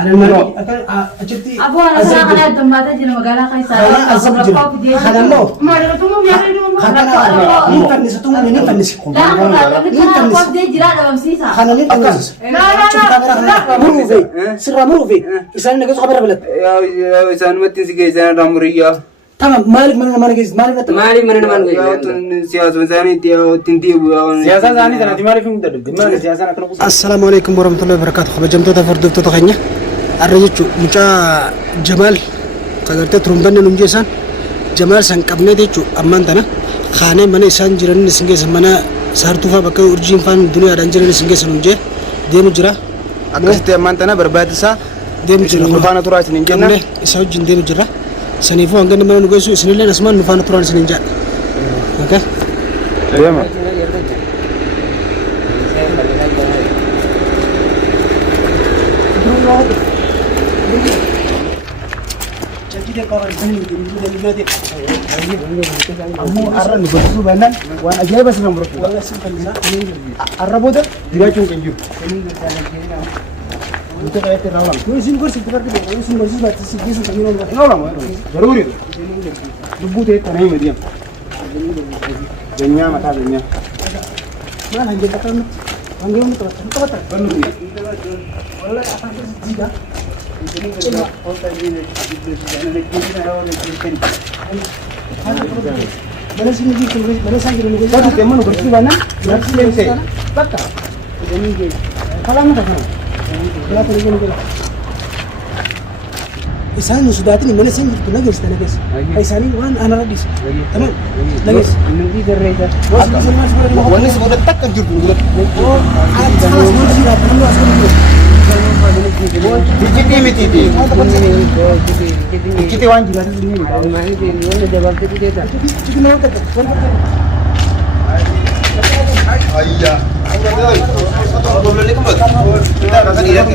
أنا المرة أجتي أبو أنا سأقول أدم ما تجي مقالة خيسة خدام مو ما رتمهم يا رجل نفنستهم نفنس لا أنا قف دي جرا بمسيسة خلنا نفنس لا مروفي سر مروفي إنسان نجس خبر بلد يا إنسان ما تنسي إنسان رامريا تمام مالك من نجس مالك من سياسة زاني تيا تنتي سياسة زاني تنا تماري في مدرب تماري سياسة أنا كنا السلام عليكم ورحمة الله وبركاته خبجمتو تفرد تتخنيا الرجل مجا جمال قدرت ترمبن نمجيسان جمال سان قبنه ديچو امان تنا خانه من انسان جرن سنگه منا سارتوفا بك اورجين فان دنيا دنجرن سنگه سنجه ديم جرا أكست امان تنا بربادسا ديم جرا نفانا تراث نينجنا اسو جن ديم جرا سنيفو انگن من نگسو سنيله اسمان نفانا تراث سننجا اوكي ايما أمو أرن بسوا بنان وأنا جاي بس نمبر والله سيفلنا أربوده ديراجون كنجو itu kayak terawang tuh sini kursi tukar dulu sini kursi batas sini sini kami nolak ضروري دبوت itu tanah mediam jenya mata jenya mana hanya kata panggil itu tempat والله أحد جدا mana sini di sini mana sanggir nunggu tapi teman nunggu sini mana berarti yang saya betul ini kalau mana kan berapa lagi nunggu إنسان سوداتي من سنجر تناقص تناقص إنساني وان أنا رديس تمام ناقص نجي دريدا وانا سمودا تكجر نقول Dikiti mititi. Dikiti wanji lah ini. Mari di mana jawab tadi kita. Ayah. Belum ni kembali. Kita akan lihat.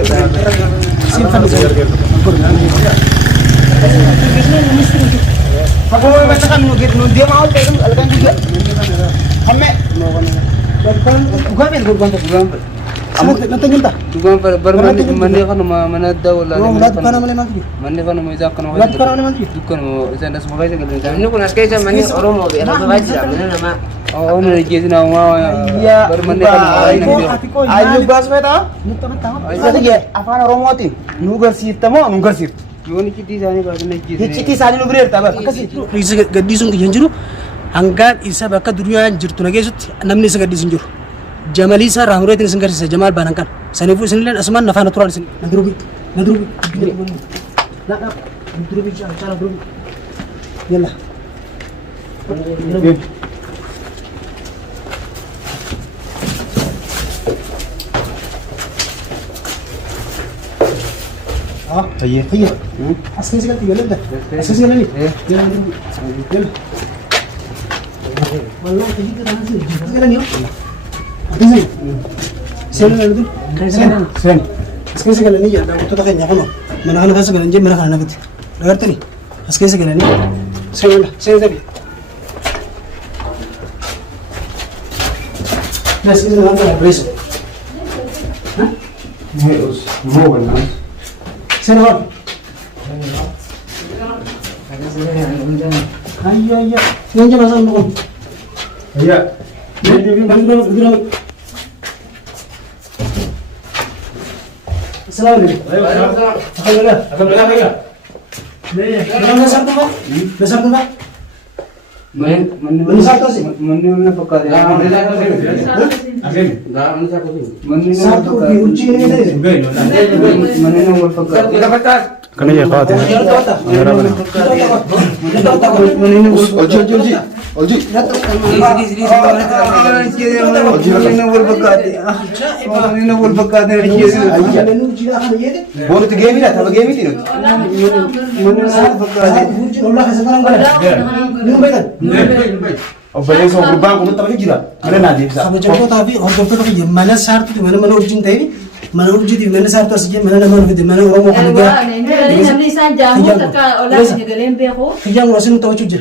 Simpan Aku mau bacakan dia mau pegang alkan juga. Kami bukan nanti nyentah. Tukang bermandi kan mana tahu lah. Mulat kana mana mandi. Mandi kan mau izak kan. Mulat kana mana mandi. Tukang mau izak semua kaya segala. Ini pun asal mani orang mau biar apa aja mana nama. Oh ini jadi nama bermandi kan. Ayo bas beta. Ada dia. Apa orang mau tin? Nugar sih temo nugar sih. Gimana citi sana kalau nak citi. Citi sana lu beri tabar. Kasih. Isa gaddisun ki janjiru. Angkat isa bakka duriya jirtu nagesut namni isa gaddisun jiru. Jamali sa rahmuret ni sengkar sa Jamal banangkan. Sanifu sinilan asman nafana turan sin. Nadrubi. Nak nadrubi cara nadrubi. Yalla. هي اسكي سكت يلا ده اسكي يلا لي يلا والله تجي كده نازل اسكي يلا أدنى سين لندن سين اسكي سكت يلا لي ده قلت لك يا خنو من أنا خلاص كده نجيب من أنا نبتي لقيتني اسكي سكت يلا لي سين يلا سين تبي بس إذا ما أنت بريس ها مو بالناس سين هون هيا نجيب مثلا نقول هيا السلام عليكم. الحمد لله. الحمد لله هيا. ليه؟ نسرت بقى؟ من سرت سي؟ من فكر يا. Agen. سرت في وجهي ini. من أول فكر. Tidak betul. Kan ya Fatih. Oji. Boleh tu game ni, tak game ni tu. Oh, boleh so berbang, kamu tak boleh jilat. Mana nanti? Kamu jangan tapi orang tu lagi mana syarat tu mana urgent tadi, mana urgent tu mana syarat tu saja mana nama tu mana orang mau kan dia. Ini nanti saya jamu tak olah segala empeho. Yang wasin tahu cuci.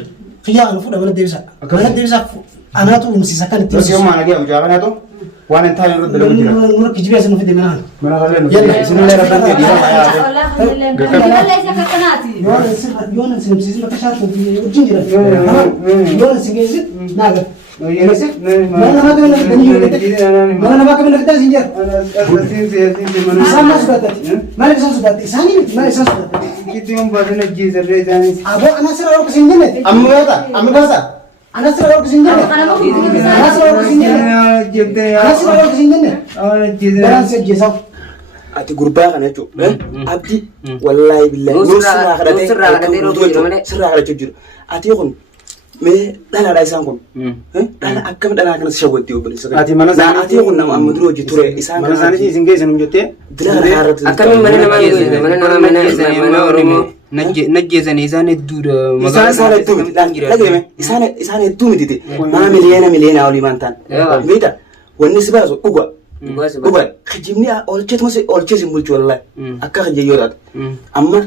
Yang anu dah mana dia bisa. Mana dia bisa. Anak tu mesti sakan itu. Terus yang mana dia? Ucapan itu? وانا انت اللي رد لهم جرا نور كجبي اسمه في دماغ ما خلينا يلا بسم الله الرحمن الرحيم يونا سنمسيز ما كشاف في الجنجرة يونا سنجيز ناقة ما أنا ما كمل ما أنا ما كمل كده زنجر إنسان ما سبتة ما لك سبتة إنساني ما إنسان سبتة كتير بعدين نجيز الرجاني أبو أنا سر أروح سنجنة أمي كذا أنا سر أروح سنجنة أنا سر أروح سنجنة أنا سر أروح سنجنة أنا سر جيساو ati gurbaa kana jechuudha abdi wallahi billahi nusra kadhatee jiru ati kun mee dhala isaan kun dhala akkam dhala kana shawwatti obboleessa ati mana ati kun nama amma duro hojii ture isaan kana isaanii isin geessan hin jettee dhala haarratti akkam mana nama geessan mana isaan mana oromoo najjeesan isaan hedduudha isaan hedduudha dhagame isaan hedduu mitite mana miliyeena olii maantaan miidha wanni si baasu dhuga dhuga kijibni olchees hin bulchu wallahi akka kijayyoodhaati amma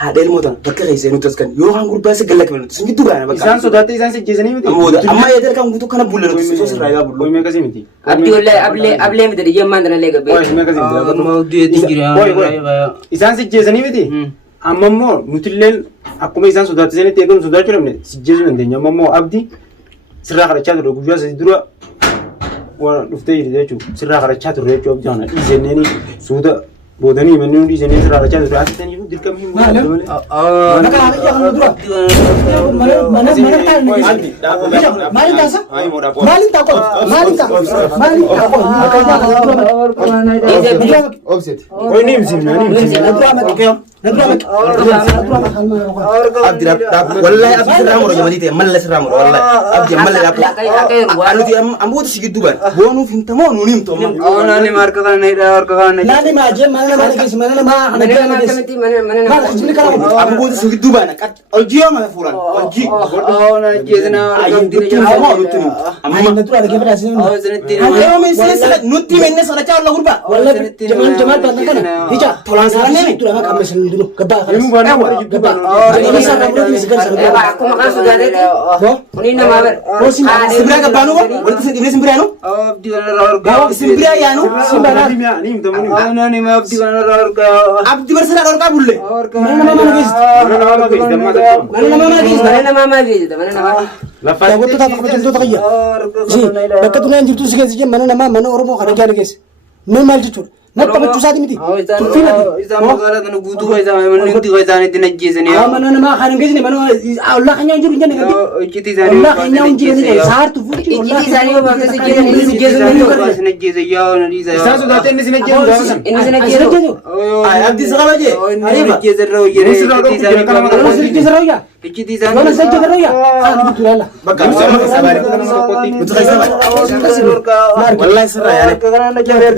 haadha ilmootaan bakka keessee nuti as kan yoo haan gurbaa si galla kabeelutti sun gidduu gaana bakka isaan sodaattee isaan sijjeesanii miti amma eedel kan guutuu kana bulle nuti soo sirraa yaa bullu mee kasii miti abdii wallahi ablee miti dijammaan dana lee gabbee mee kasii isaan sijjeesanii miti amma immoo nutilleen akkuma isaan sodaattisanitti eegalu sodaachuu dhabne sijjeesuu dandeenya amma immoo abdii sirraa kadhachaa ture guyyaa sadii dura waan dhuftee jirti jechuudha sirraa kadhachaa ture jechuudha abdiin dhiisenneeni suuta boodanii manneen dhiisanii sirraa kadhachaa ture asitanii dirqama hin والله أبي سرامر جماليته ملا سرامر والله أبي ملا أنا تي أمبوت سيجد دوبان بونو فين تمام نونيم تمام أنا ني مارك كان نيدا أورك كان لا ني ما أجي ما كيس ما أنا أمبوت سيجد دوبان أجيو ما فلان أجي أنا جيزنا أجي أما نتورا لكي بدأ سين أنا ما يصير نوتي مني سنة كار لغربا والله جمال باتنا كنا هيجا فلان سارني تورا ما كمل سين دلو كبا aku makan sudah ada ini nama ber Simbira ka banu ko wala kasi iblis simbira no abdi wala orga simbira ya no simbira ni mtamani ana ni ma abdi wala orga abdi bersara orga bulle mana nama gis mana nama gis lafa ko to ta ko to ta ya si bakka tunan jirtu sige sige mana nama oromo kada kya gis normal jitu nakka baccu saati miti isa magala kana guutuu ko isa manni ko isa ni dinajjeesani mana nama kan gis ni mana Allah kanya jiru jenne gadi ijiti zani Allah kanya jiru ni saartu futi ijiti zani ko bakka sinajjeesani ya ni isa isa so date ni sinajjeesu ini sinajjeesu ay abdi sagabaje ariba jeesarro yere ijiti zani kana Jizaraya ijiti zani wala sa jizaraya kan gitu lala bakka sama sabari wallahi sirra ya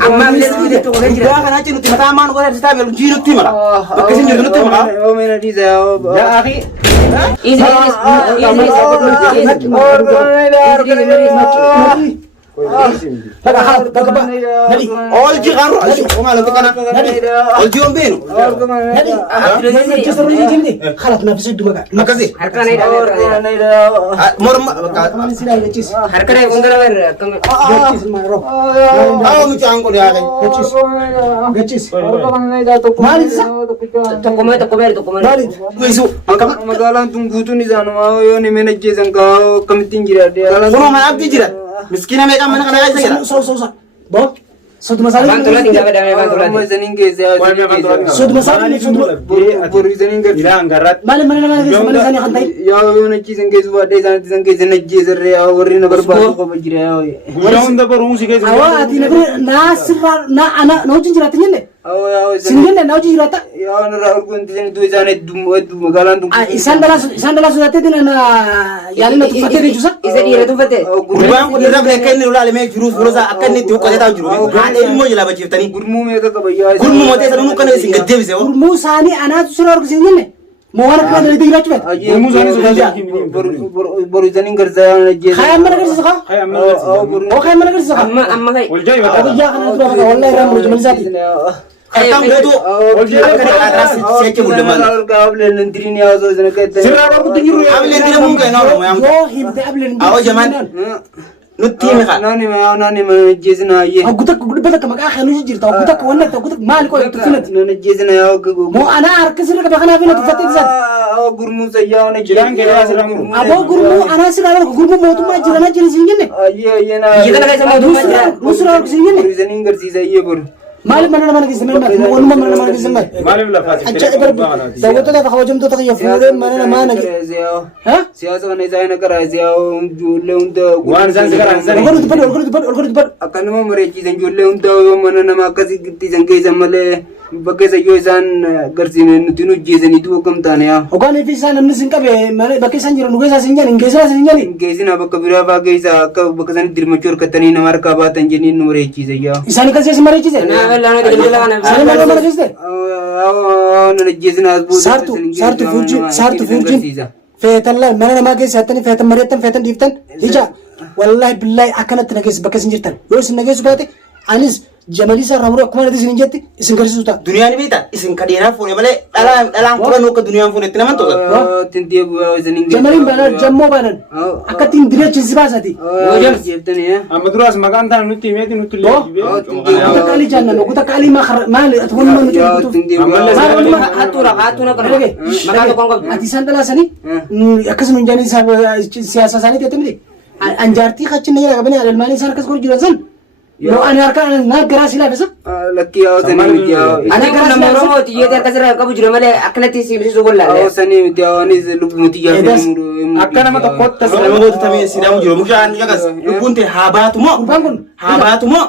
amma bile itu gua kana ci nuti mata man gora sta bel ji nuti mara bakka sin jirtu nuti mara o mena di za ya akhi Olji garu alju ngalo kana olji ombenu خلاص ما في سد بقى makasi harkana ida morma كمان سيدا يجيس harkana undara ber يجيس ما رو aw mu ci angol ya kay يجيس tokomere wisu angkama magalan tun guutuu ni zanu ma yo ni mena jeesan ka kamitin jira de kono man abdi jira miskina me kam man kana ay jira سو بو سود مسالة bantulah tinggal pada bantulah ma zanin ge za سود مسالة سود bor zanin ge ila angarat مالي مالي ساني خنتاي ya yo na jeesan ge zuwa de zan ge zan jeesan re ya warri na barba ko bajira ya gudaun da baru si kay awa ati nabi nasir na ana nauji jirata nyende aw singende nauji jirata ya na ra urgun tin du zan dum magalan dum isan dala sudate dina na yali na tufate de jusa isa dia tu fate gurbaan ko dira be kay ni ulale me juru furosa akanni tu ko ta juru ade mo jila ba jiftani gurmu me ka baya gurmu mo te sanu kana singa debi se musani ana tusura org singende mo wala kana de dira chwe gurmu zani sudah bor zanin ge za na jeesan khayam mana gersa kha o khayam mana gersa kha amma kai waljay wa abi ya kana tu wallahi ramu jamal zati Akam betu waljay kana adras seke bulle mal ka able ndrin ya zo zan ka sirra ro kutu jiru able ndira mun kay no mo yam yo hibde able awo jaman نتي مخا ناني ما نجيزنا يه أقولك بدك ما أخي نجير أقولك ولا أقولك مالك ولا تفنت نجيزنا يا مو أنا أركز لك بخنا فينا تفتح ذات غرمو سيا نجيران كذا سلام أبو غرمو أنا سلا غرمو موت ما جرنا جري زينة أيه أنا Kita nak sama dua macam. نصر زينة ريزنين كرسي سيا بر مالك من أنا ما نجيز من ما ونو ما من أنا ما نجيز من مالي ولا فاسد أجا إبر دعوته ده فخوجم تو تغير فوري من أنا ما نجيز ها سياسة كنا إزاي نكره سياسة جولة وندا وان زان سكر زان أقول تبر أكان ما مريجي زين جولة وندا ومن أنا ما كذي كتير زين كذي زمله بقى سيجوا زان كرسينا نتينو جيزني تو كم تانية وقال في سان الناس إنك به بقى سان جرو نقول سان جاني إنك سان جاني كيسنا بقى برا بقى إذا بقى سان درمچور كتاني نمار كابات أنجني مريجي زيا إساني كذي سماري كذي Nah, lana kita lana. إساني ما نمار كذي أنا جيزنا أزبوط سارتو فورجين فيت الله ما أنا ما كذي ساتني فيت مريتن فيتن ديفتن هيجا والله بالله أكنت نجس بقى سنجرتن يوس نجس باتي أنيس جمالي سر رامرو كمان هذا سنجتي إسن كرسي سوتا دنيا ni bita isin kadina fune male dalam kula nuka dunia fune tina man to تنتي أبو زين جمالي بنا جمو بنا أكتين دريا جنسي باساتي جبتني أما دراس مكان تاني نتي ميتي نتي كوتا كالي جانا كوتا كالي ما أتمنى ما نجيب Hatuna kan. Maka tu kongkap. أتيسان تلا سني أكس نجاني سياسة سني تتمدي أنجارتي خاتشين نيجا كبني على الماني سان كسر جورسن لو أنا أركان أنا ناقراسي لا بس لكي أو سني متيا Anak kan nama orang mau tiada terkasar kamu juga malah akan nanti sih bisa sekolah. أو سني متيا أني زلوب متيا أكنا ما تقول selama itu kami sidang juru mukaan jagas lupun teh habatu mo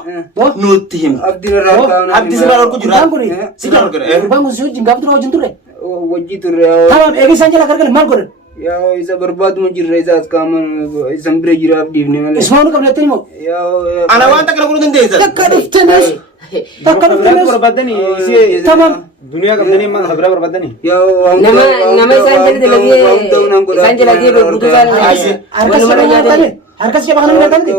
nutihim أبدي رأيك abdi sebar aku jura Bangku ni sidang kere Bangku sih jingkap tu orang jentur وجي ترى Tamam egi sanja lah kerja mal kore يا إذا برباد مجرد إذا كمان إذا بريجي راب ديفني ماله Ismaunu kabel timo يا anak wanita kena kurun desa Takkan tenas Takkan tenas بربادني Tamam दुनिया का दुनिया में खबरें बर्बादनी يا Nama sanjel lagi. Sanjel lagi berputusan. Harkas siapa yang ngerti Harkas siapa yang ngerti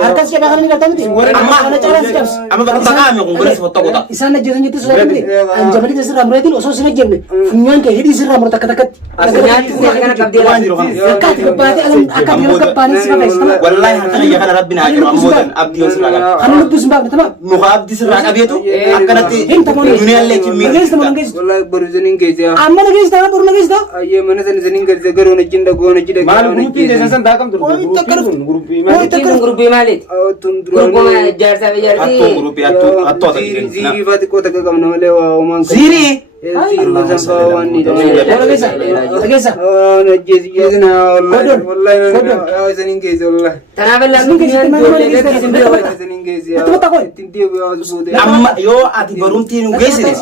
Harkas siapa yang ngerti Amma ana cara siapa ama baru kami aku beres foto kota Isan na jiran itu sudah ni Anjamani tu seram reti lo sosina jemne Funyan ke hidi seram rota kata-kata Aslinya tu saya kena kapdia. Dekat ke bati alam akan dia ke pani siapa istilah wallahi harta ya kana rabbina akhiru amudan abdi wasraga Kanu lupus mbak tamam nuka abdi seraga biatu akanati dunia leki mi Nagis teman nagis والله برزنين كيسيا Amma nagis tahu baru nagis tahu أيه mana زنين كيسيا كرو نجند كو نجند मालूम ग्रुपी जैसा सन दाकम तो ग्रुपी में Kita grup malit. Grup mana jar sampai jar atto di. grupi atto زيري فاتي كوتا كم نملة ومان ziri زيري وزنبا واني Baru nagisa nagisa نجيزنا والله يا زنين كيسيا والله Tanah belah زنين كيسيا Itu betul kau تنتي أبو أزبود amma yo ati barumti nu geisine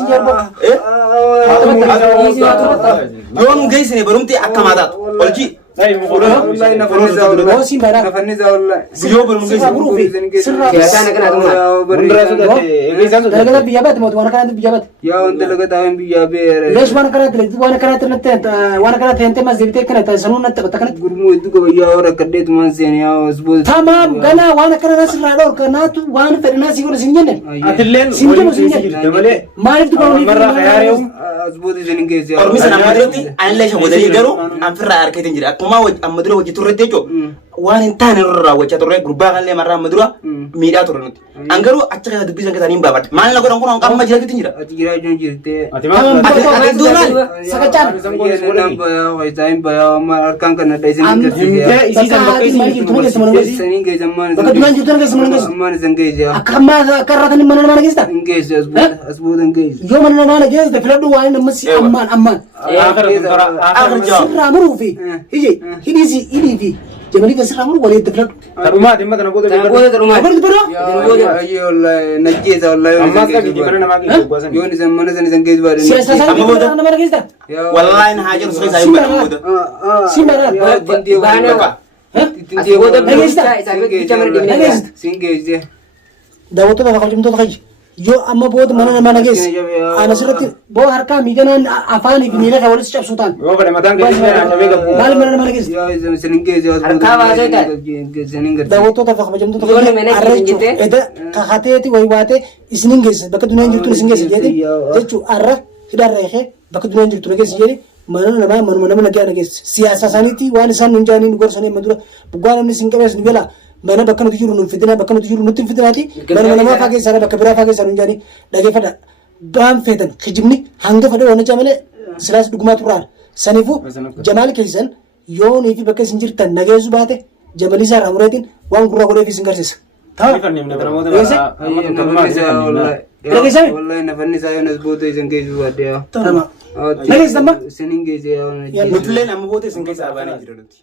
yo nu geisine barumti akamadat olji والله نفنزا والله Oh simbara نفنزا والله yo barum geisine Biasa nak kena rumah. Mundra सुधा थे एक जैसा Dalam bijabat mau wana kana bijabat يا أنت لقيت أهم بيجابير Lesh wana kana tu wana kana tu nete wana kana tu mas dibite kana tu sanu nete batakan gurmu itu kau ya orang kedai teman sini ya sebut Tamam kana wana kana nasi rador kana tu wana ferna siguro sinjene अतिलेन Sinjene sinjene जमले Mari tu kau ni मर्रा खयार है sebut sini guys ya or misana madroti an lesha wadali garu an firra arkete njira kuma amadura waji turrete jo wani tane rora wacha turre gruba kan le marra madura mida turrete an garu acca da bisan ka tanim babat man la goron goron kamma jira kitinjira kira jun jirte अतिमा ati duman Sakacan Time bayar markan kan ada sini Himte इसी जन बकई सी sini guys zaman Baka duman jutan guys mana guys zaman sini guys ya Akama karatan mana mana guys ta guys ya sebut guys Yo mana mana guys da filadu wani masi amman amman आखिर akhir jawab Sirra murufi hiji hidi fi Jamali ka sirra muru wali da filadu rumah dimana nak bodoh Tanah gua rumah. Apa itu bro ya ayo Allah najis Allah अम्मा का भी जीवन nama की buasan yo ni zaman sini guys baru Siasa sana kita mana guys ta wallahi na hajar sai sai bamuda Simbara Asal gua tu saya sampai kita merdeka. sini guys ya Dawato ba ka jumto kay Yo amma bod mana mana guys ana sirati bo harka migana afani binila ka walis chap sultan वो बड़े मतान के लिए आने का Mal mana mana guys ya sini guys ya sini guys Dawato ta ka jumto Yo ni mana kita eda ka khateti way wate isnin guys baka dunan jirtu isnin guys jadi jechu arra hidar rehe baka dunan jirtu guys jadi mana nama mana guys siasa saniti wan san nunjani ngor sane madura bugwana ni singkabes nigala mana bakka nuti jiru nun fidina bakka nuti jiru nutti fidinaati mana namaa faa keessaa bakka biraa faa keessaa nun jaanii dhageeffadha baan feetan kijibni hanga fedhe waan malee silaas dhugumaa turaan saniifu jamaal keessan yoo niifi bakka isin jirtan nageessu baate jamalisaa raamureetiin waan gurraa godheef isin garsiisa. والله نفني سايون اسبوت يسن كيسو وديا تمام نجيس تمام سنين كيسو Nuti illee amma booda isin keessa abaanii jiru nuti.